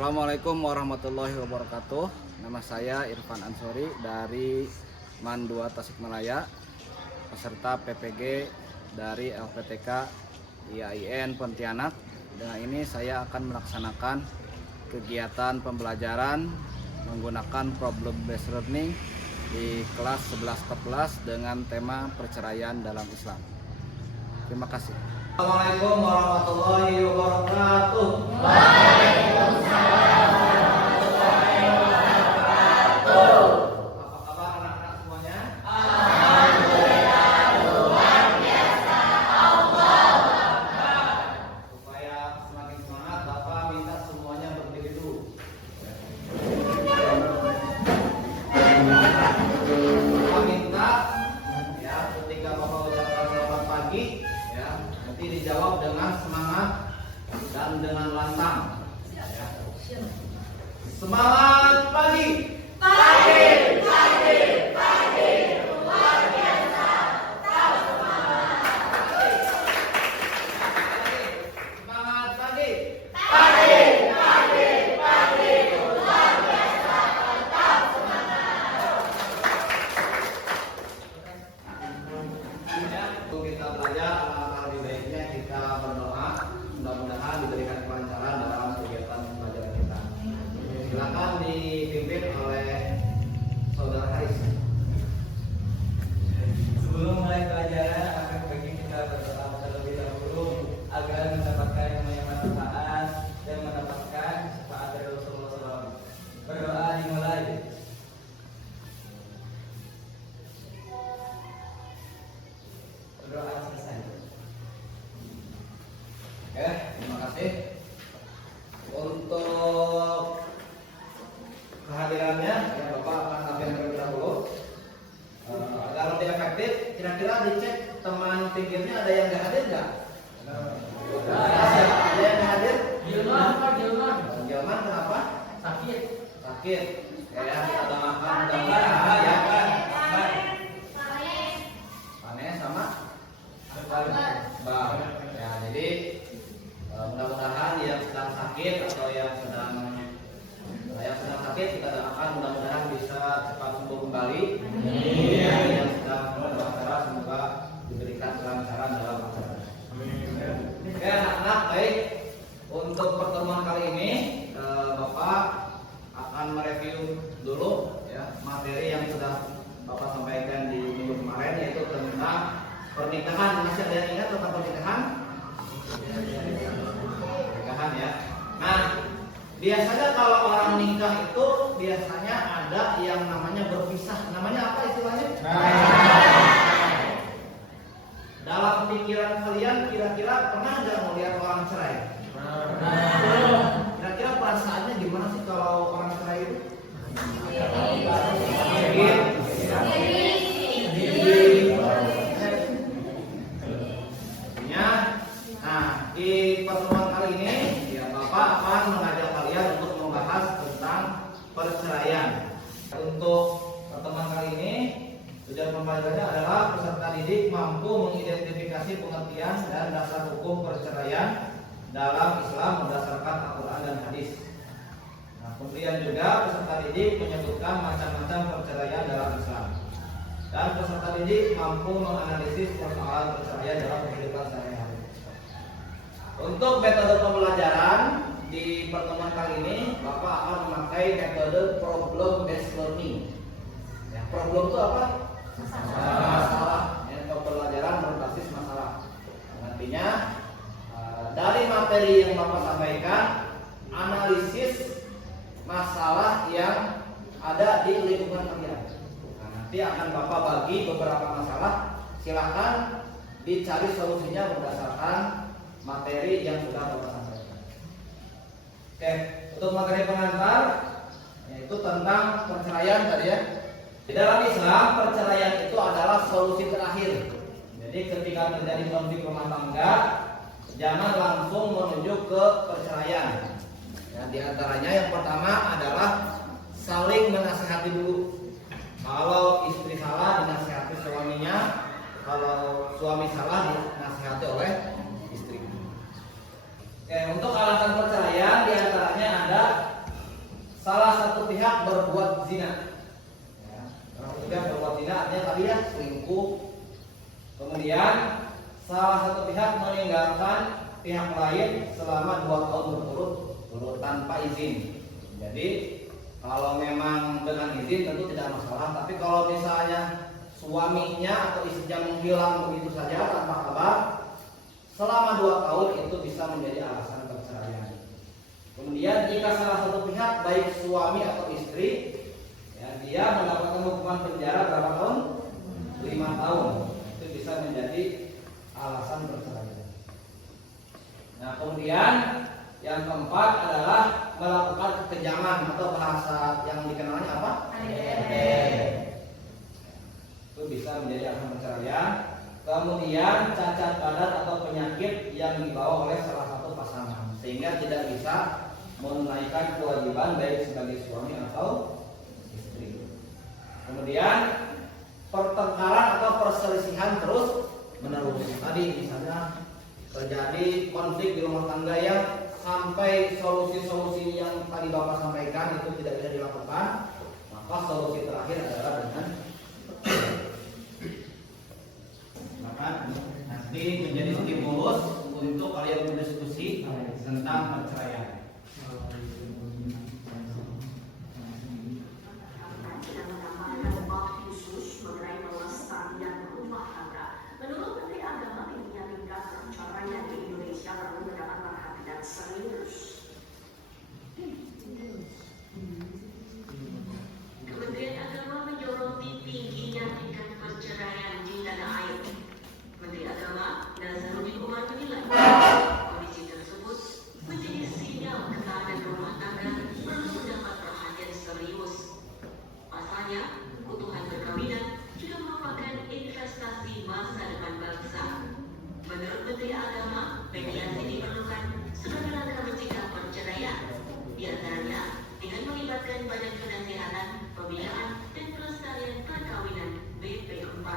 Assalamualaikum warahmatullahi wabarakatuh. Nama saya Irfan Ansori dari MAN 2 Tasikmalaya, peserta PPG dari LPTK IAIN Pontianak. Dengan ini saya akan melaksanakan kegiatan pembelajaran menggunakan problem based learning di kelas 11-14 dengan tema perceraian dalam Islam. Terima kasih. Assalamualaikum warahmatullahi wabarakatuh. Apa kabar anak-anak semuanya? Supaya semakin semangat, Bapak minta semuanya berdiri dulu. Bapak minta ya, ketika Bapak ucapkan selamat pagi ya, nanti dijawab dengan semangat dan dengan lantang ya. Semangat pagi. Semangat pagi. Ya, untuk kita belajar, alangkah lebih baiknya kita berdoa, mudah-mudahan diberikan kelancaran dalam kegiatan pembelajaran kita. Silakan dipimpin oleh Saudara Haris. Sebelum mulai pelajaran, akan bagi kita berdoa terlebih dahulu agar mendapatkan ilmu yang manfaat dan mendapatkan syafaat dari Rasulullah SAW. Berdoa dimulai. Berdoa selesai. Oke, terima kasih. Untuk kehadirannya, ya Bapak akan latihan terlebih dahulu. Agar lebih efektif, kira-kira dicek teman pinggirnya ada yang nggak hadir nggak? Ada yang nggak hadir? Gilman kenapa? Sakit. Sakit. Ya, kita doakan mudah-mudahan ya. Panes sama Bang. Ya, jadi mudah-mudahan yang sedang sakit atau yang sedang sakit kita doakan mudah-mudahan bisa cepat sembuh kembali. Yang sedang bermasalah semoga diberikan kelancaran dalam acara. Oke anak-anak, baik. Untuk pertemuan kali ini Bapak akan mereview dulu ya materi yang sudah Bapak sampaikan di minggu kemarin, yaitu tentang pernikahan. Masih ada yang ingat tentang pernikahan? Pernikahan ya. Nah, biasanya kalau orang nikah itu biasanya ada yang namanya berpisah. Namanya apa istilahnya? Dalam pikiran kalian kira-kira pernah nggak melihat orang cerai? Kira-kira perasaannya gimana sih kalau orang cerai itu? Nah, di pertemuan kali ini ya Bapak akan mengajak kalian untuk membahas tentang perceraian. Untuk pertemuan kali ini tujuan pembelajarannya adalah peserta didik mampu mengidentifikasi pengertian dan dasar hukum perceraian dalam Islam berdasarkan Al-Quran dan hadis. Nah, kemudian juga peserta didik menyebutkan macam-macam perceraian dalam Islam. Dan peserta didik mampu menganalisis persoalan perceraian dalam kehidupan sehari-hari. Untuk metode pembelajaran di pertemuan kali ini, Bapak akan memakai metode problem based learning. Ya, problem itu apa? Masalah. Ya, pembelajaran berbasis masalah. Artinya dari materi yang Bapak sampaikan, analisis masalah yang ada di lingkungan kalian. Nah, nanti akan Bapak bagi beberapa masalah. Silakan dicari solusinya berdasarkan materi yang sudah Bapak sampaikan. Oke, untuk materi pengantar yaitu tentang perceraian tadi ya. Di dalam Islam perceraian itu adalah solusi terakhir. Jadi ketika terjadi konflik rumah tangga, jangan langsung menuju ke perceraian. Ya, di antaranya yang pertama adalah saling menasihati dulu. Kalau istri salah dinasihati suaminya, kalau suami salah dinasihati oleh istri. Oke, untuk alasan perceraian diantaranya ada salah satu pihak berbuat zina. Ya, salah satu pihak berbuat zina artinya tadi ya selingkuh. Kemudian salah satu pihak meninggalkan pihak lain selama 2 tahun berturut-turut tanpa izin. Jadi kalau memang dengan izin tentu tidak masalah. Tapi kalau misalnya suaminya atau istrinya menghilang begitu saja tanpa kabar selama 2 tahun, itu bisa menjadi alasan perceraian. Kemudian jika salah satu pihak baik suami atau istri ya, dia mendapatkan hukuman penjara berapa tahun? 5 tahun. Itu bisa menjadi alasan perceraian. Nah, kemudian yang keempat adalah melakukan kekejaman atau bahasa yang dikenalnya apa? Itu bisa menjadi alasan perceraian. Kemudian cacat badan atau penyakit yang dibawa oleh salah satu pasangan sehingga tidak bisa menunaikan kewajiban baik sebagai suami atau istri. Kemudian pertengkaran atau perselisihan terus menerus. Tadi misalnya terjadi konflik di rumah tangga yang sampai solusi-solusi yang tadi Bapak sampaikan itu tidak bisa dilakukan, maka solusi terakhir adalah dengan nanti menjadi stimulus untuk kalian berdiskusi tentang perceraian. Menurut Menteri Agama, tingginya tingkat perceraian di Indonesia perlu mendapat perhatian serius. Kementerian Agama menyoroti tingginya tingkat perceraian di tanah air. Menteri Agama Nazarudin Umar menilai kondisi tersebut menjadi sinyal ketahanan rumah tangga perlu mendapat perhatian serius. Pasalnya, keutuhan perkawinan juga merupakan investasi masa depan bangsa. Menurut Menteri Agama, mediasi diperlukan sebagai langkah mencegah perceraian, di antaranya dengan melibatkan Badan Penasehatan, Pembinaan dan Pelestarian Perkawinan BP4.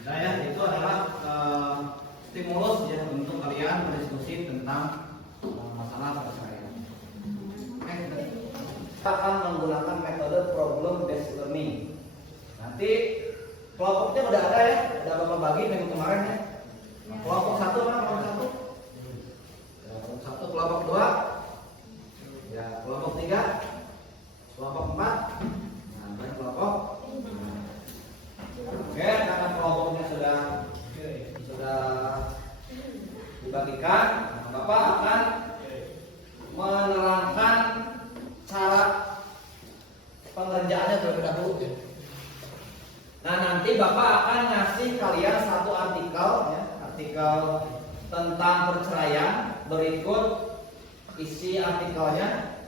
Saya itu adalah stimulus ya untuk kalian berdiskusi tentang masalah perceraian. Kita akan menggunakan metode problem based learning. Nanti kelompoknya udah ada ya, udah Bapak bagi minggu kemarin ya. Kelompok 1 mana kelompok 1? Kelompok 1, kelompok 2, ya kelompok 3, kelompok 4, dan kelompok. Oke, karena kelompoknya sudah dibagikan, Bapak akan menerangkan cara pengerjaannya terlebih dahulu. Nah, nanti Bapak akan ngasih kalian satu artikel ya, artikel tentang perceraian, berikut isi artikelnya.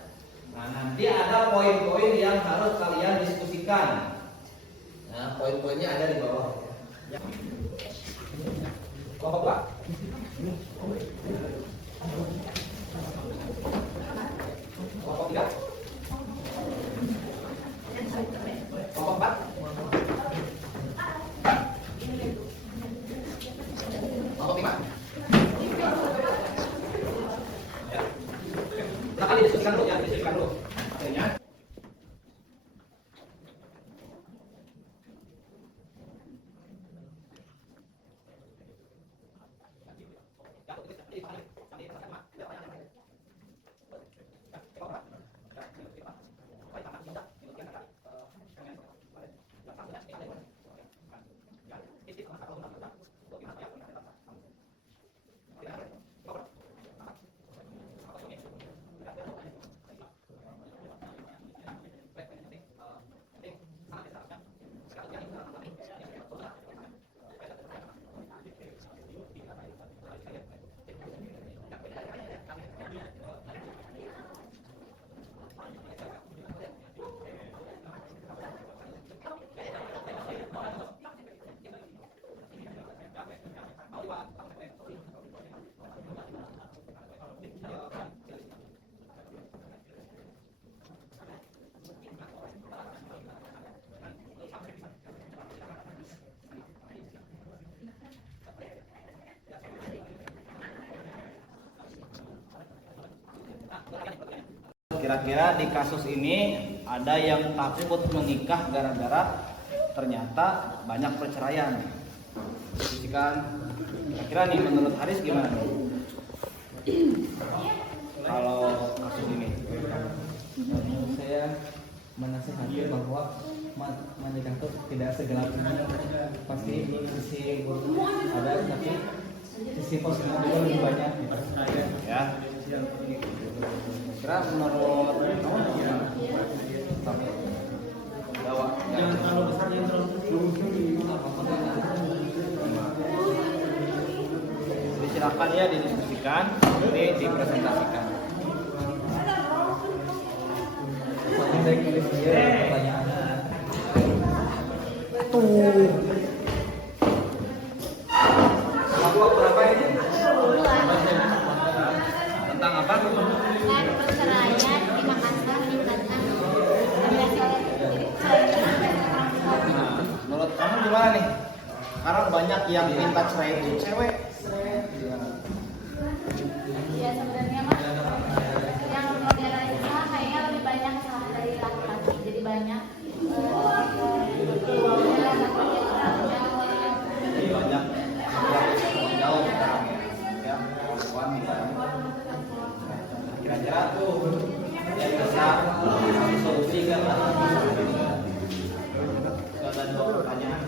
Nah, nanti ada poin-poin yang harus kalian diskusikan. Nah, poin-poinnya ada di bawah. Ya. Kelompok 2. Kelompok 3. Kelompok 4. Kelompok 5. Ya. Silakan didiskusikan dulu ya, didiskusikan dulu. Akhirnya kira-kira di kasus ini ada yang takut menikah gara-gara ternyata banyak perceraian. Kira-kira nih menurut Haris gimana nih? Kalau kasus ini? Saya menasihati bahwa menikah itu tidak segelap ini. Pasti sisi buruk ada, tapi sisi positif juga lebih banyak gitu. Ya. Kira menurut kamu gimana? Bawa. Jangan terlalu besar, jangan terlalu kecil. Silakan ya didiskusikan, nanti dipresentasikan. Saya kirim dia pertanyaannya. Berapa ini? Tentang apa? Perceraian di Makassar meningkatkan Nah, menurut kamu gimana nih? Sekarang banyak yang minta cerai itu cewek. ya sebenarnya mah yang modernisasi kayaknya lebih banyak kesalahan dari laki-laki, jadi banyak Banyak jauh sekarang ya, perempuan minta. Kira-kira tuh yang bisa kasih solusi kan? Ada dua pertanyaan.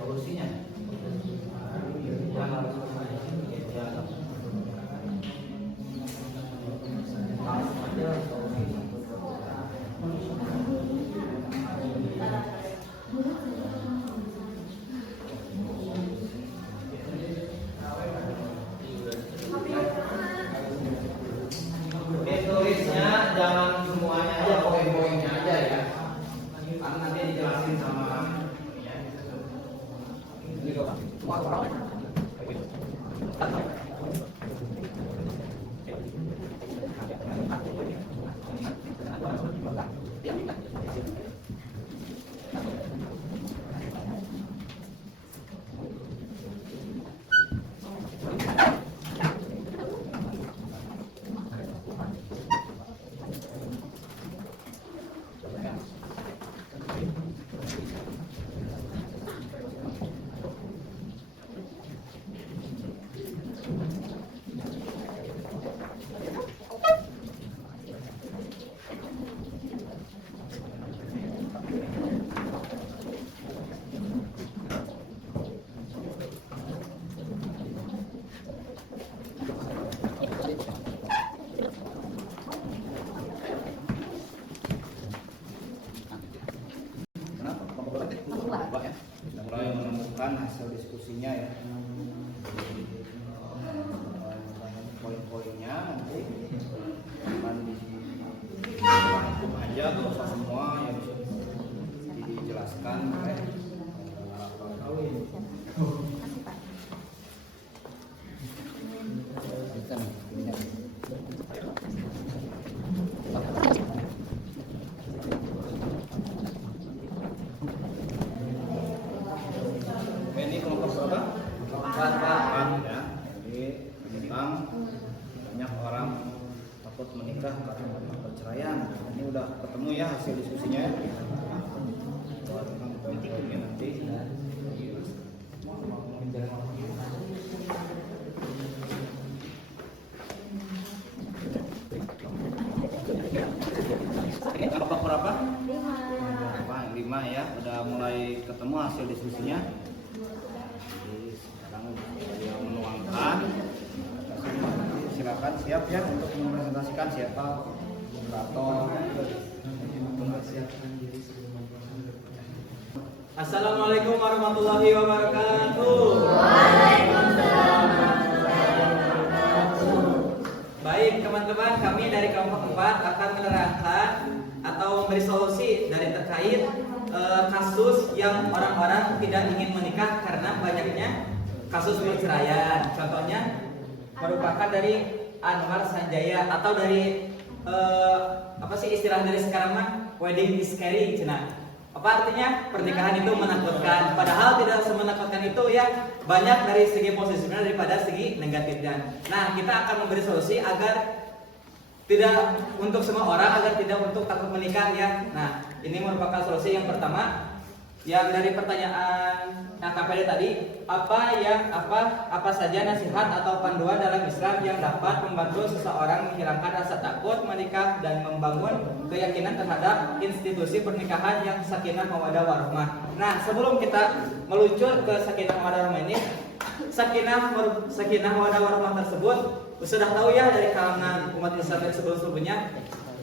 Solusinya tulisnya jangan semuanya aja, poin-poinnya aja ya. Karena nanti dijelasin sama ya. dosa semua yang dijelaskan oleh ini kelompok berapa? Keempat ya. Jadi tentang banyak orang takut menikah karena perceraian. Ini udah ketemu ya hasil diskusinya. Buat tentang poin-poinnya nanti. Ini kelompok berapa? 5 ya. Udah mulai ketemu hasil diskusinya. Jadi sekarang beliau menuangkan. Silakan siap ya untuk mempresentasikan siapa moderator. Assalamualaikum warahmatullahi wabarakatuh. Baik teman-teman, kami dari kelompok 4 akan menerangkan atau memberi solusi dari terkait kasus yang orang-orang tidak ingin menikah karena banyaknya kasus perceraian. Contohnya merupakan dari Anwar Sanjaya atau dari apa sih istilah dari sekarang mah wedding is scary cina. Apa artinya? Pernikahan itu menakutkan. Padahal tidak semenakutkan itu ya, banyak dari segi positifnya daripada segi negatifnya. Nah, kita akan memberi solusi agar tidak untuk semua orang, agar tidak untuk takut menikah ya. Nah, ini merupakan solusi yang pertama. Yang dari pertanyaan KPD tadi, apa saja nasihat atau panduan dalam Islam yang dapat membantu seseorang menghilangkan rasa takut menikah dan membangun keyakinan terhadap institusi pernikahan yang sakinah mawaddah warahmah. Nah, sebelum kita meluncur ke sakinah mawaddah warahmah ini, sakinah mawaddah warahmah tersebut sudah tahu ya dari kalangan umat Islam dari sebelum-sebelumnya.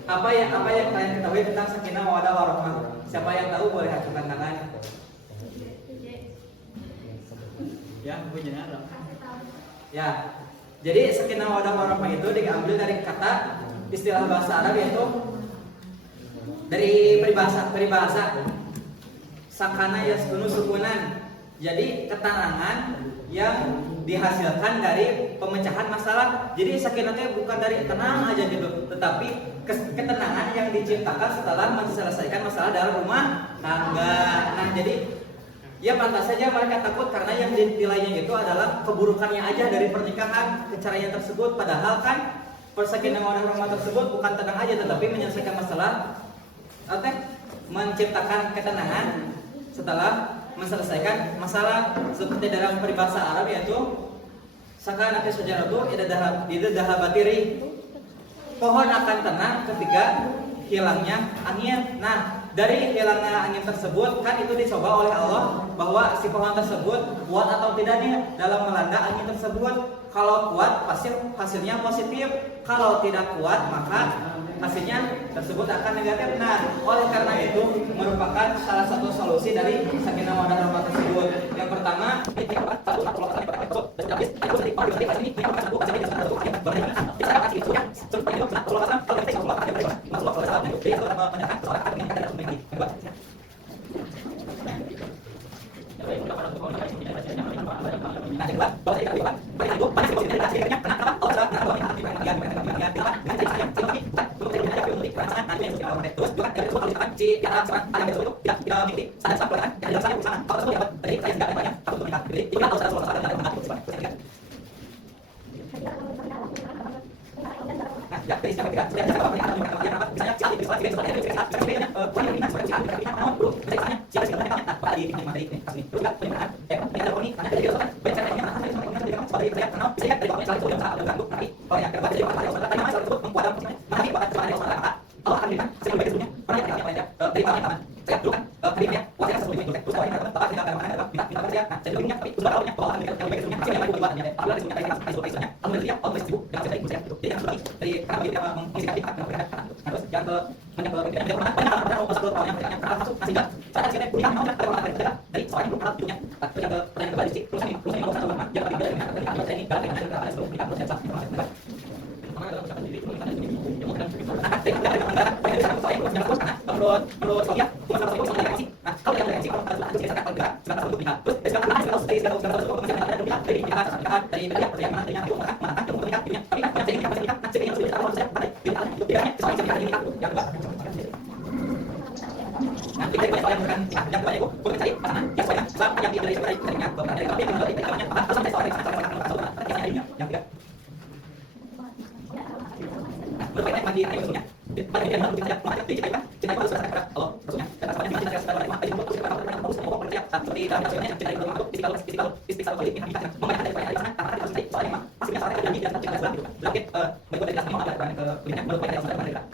Apa yang kalian ketahui tentang sakinah mawaddah warahmah? Siapa yang tahu boleh acungkan tangan. Ya, punya ada. Ya. Jadi sakinah mawaddah warahmah itu diambil dari kata istilah bahasa Arab yaitu dari peribahasa sakana yaskunu sukunan. Jadi ketenangan yang dihasilkan dari pemecahan masalah. Jadi sakinah itu bukan dari tenang aja gitu, tetapi ketenangan yang diciptakan setelah menyelesaikan masalah dalam rumah tangga. Nah, jadi ya pantas saja mereka takut karena yang dinilainya itu adalah keburukannya aja dari pernikahan, perceraian tersebut. Padahal kan persakinah mawaddah warahmah tersebut bukan tenang aja, tetapi menyelesaikan masalah, menciptakan ketenangan setelah menyelesaikan masalah. Seperti dalam peribahasa Arab yaitu sakana fi syajaratu idza dhahabatiri, pohon akan tenang ketika hilangnya angin. Nah, dari hilangnya angin tersebut kan itu dicoba oleh Allah bahwa si pohon tersebut kuat atau tidaknya dalam melanda angin tersebut. Kalau kuat pasti hasilnya positif, kalau tidak kuat maka hasilnya tersebut akan negatif. Nah, oleh karena itu merupakan salah satu solusi dari sakinah mawaddah warahmah tersebut. Yang pertama, menurut psikolognya cuma salah satu yang toleransi. Nah, kalau yang toleransi kalau kita sudah silakan bergerak, silakan selalu lihat. Terus dari sekarang harus dari segala masih ada lihat dari pihak dari yang mana yang itu mana yang mau lihat ini. Tapi kan yang saya lihat nah yang sudah tahu saya pada di dalam itu soal yang ini yang kedua. Nah, kita yang bukan yang kedua itu bukan cari pasangan yang soalnya selama yang dari sebenarnya beberapa dari tapi yang dari kawannya apa sampai soal yang tiga. Berbagai mandi air maksudnya. Pada bagian dalam kita mengajak diceritakan cinta itu harus berdasarkan Allah maksudnya. Dan sebenarnya cinta kita sebagai orang itu harus kita harus mau percaya seperti dalam maksudnya cinta itu itu istiqlal balik ini kita membayar dari banyak sana karena harus cari soalnya masuknya soalnya janji dan cinta Islam gitu. Lagi berikut dari kelas 5 ada ke kuliahnya menurut saya sudah benar.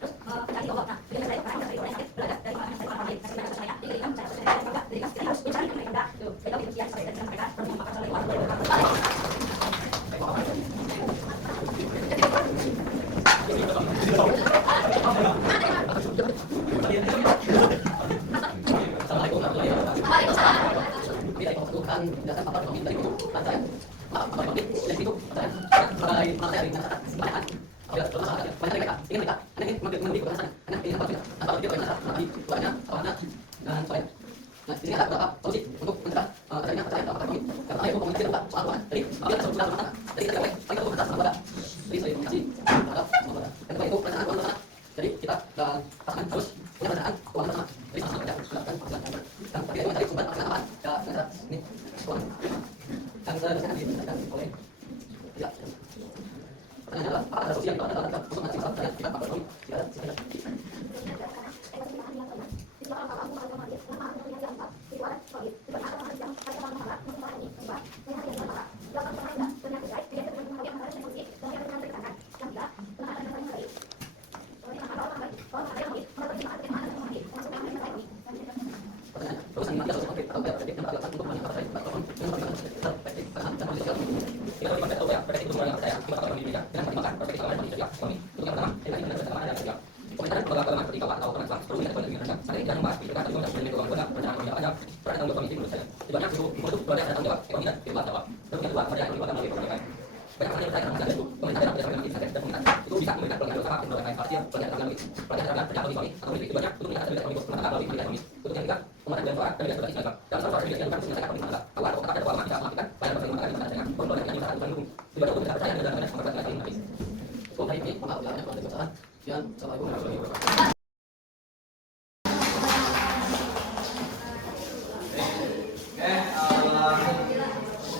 Terus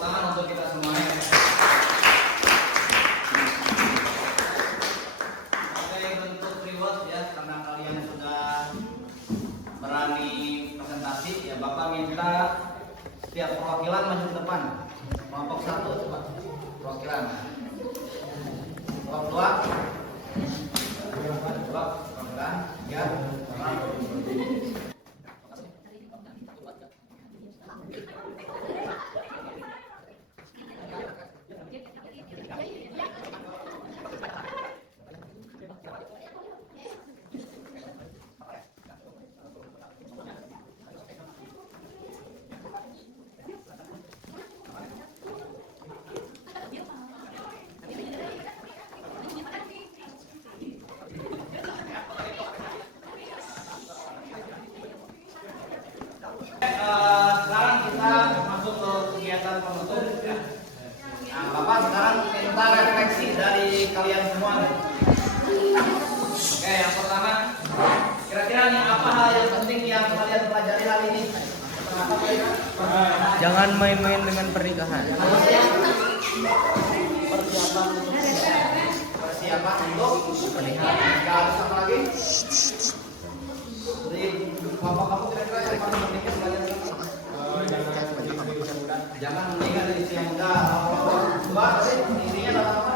Tangan untuk kita semuanya. Oke, bentuk reward ya karena kalian sudah berani presentasi ya. Bapak minta setiap perwakilan maju ke depan. Kelompok 1 coba. Perwakilan. Kelompok 2. Coba perwakilan ya. Sekarang kita masuk ke kegiatan penutup ya. Nah, Bapak sekarang minta refleksi dari kalian semua nih. Oke, yang pertama, kira-kira nih apa hal yang penting yang kalian pelajari hari ini? Jangan main-main dengan pernikahan. Persiapan untuk pernikahan. Kalau sama lagi, jadi bapak kamu kira-kira yang paling penting belajar jangan menikah dari usia muda. Coba tadi intinya adalah apa?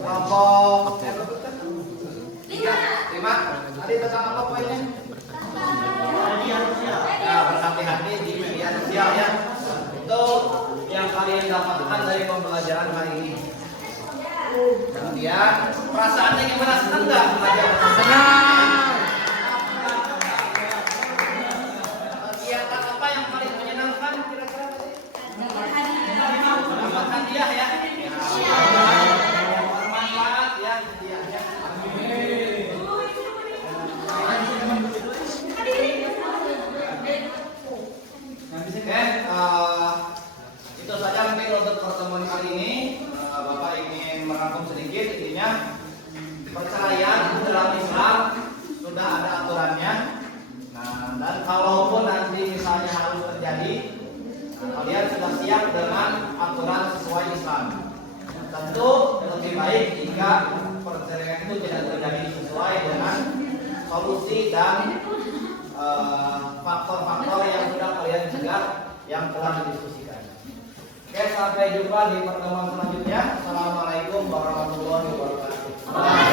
Kelompok 5 tadi tentang apa poinnya? Ya, berhati-hati di media sosial ya. Itu yang kalian dapatkan dari pembelajaran hari ini. Kemudian perasaannya gimana? Senang nggak belajar? Senang. Kegiatan apa yang paling menyenangkan kira-kira tadi? Dapat hadiah ya. Bermanfaat ya hadiahnya. Oke, itu saja mungkin untuk pertemuan kali ini. Bapak ingin merangkum sedikit intinya. Perceraian dalam Islam sudah ada aturannya. Nah, dan kalaupun nanti misalnya harus terjadi, kalian sudah siap dengan aturan sesuai Islam. Tentu lebih baik jika perceraian itu tidak terjadi sesuai dengan solusi dan faktor-faktor yang sudah kalian cegah yang telah didiskusikan. Oke, sampai jumpa di pertemuan selanjutnya. Assalamualaikum warahmatullahi wabarakatuh.